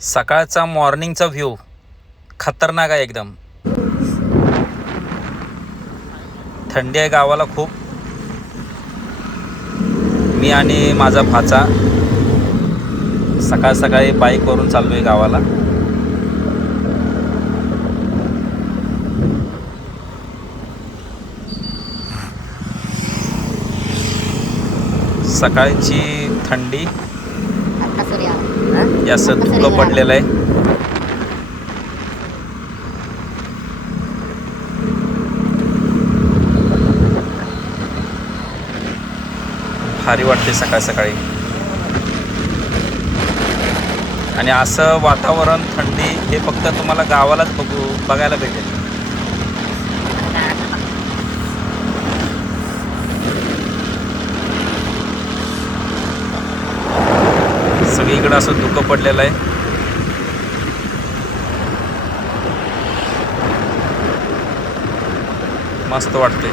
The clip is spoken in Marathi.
सकाळचा मॉर्निंगचा व्ह्यू. खतरनाक आहे एकदम. थंडी आहे गावाला खूप. मी आणि माझा भाचा सकाळ सकाळी बाईकवरून चाललोय गावाला. सकाळची थंडी जास्त धुकं पडलेलं आहे. भारी वाटते सकाळ सकाळी. आणि असं वातावरण थंडी हे फक्त तुम्हाला गावालाच बघू बघायला भेटेल. सगळीकडं असं धुकं पडलेलं आहे. मस्त वाटते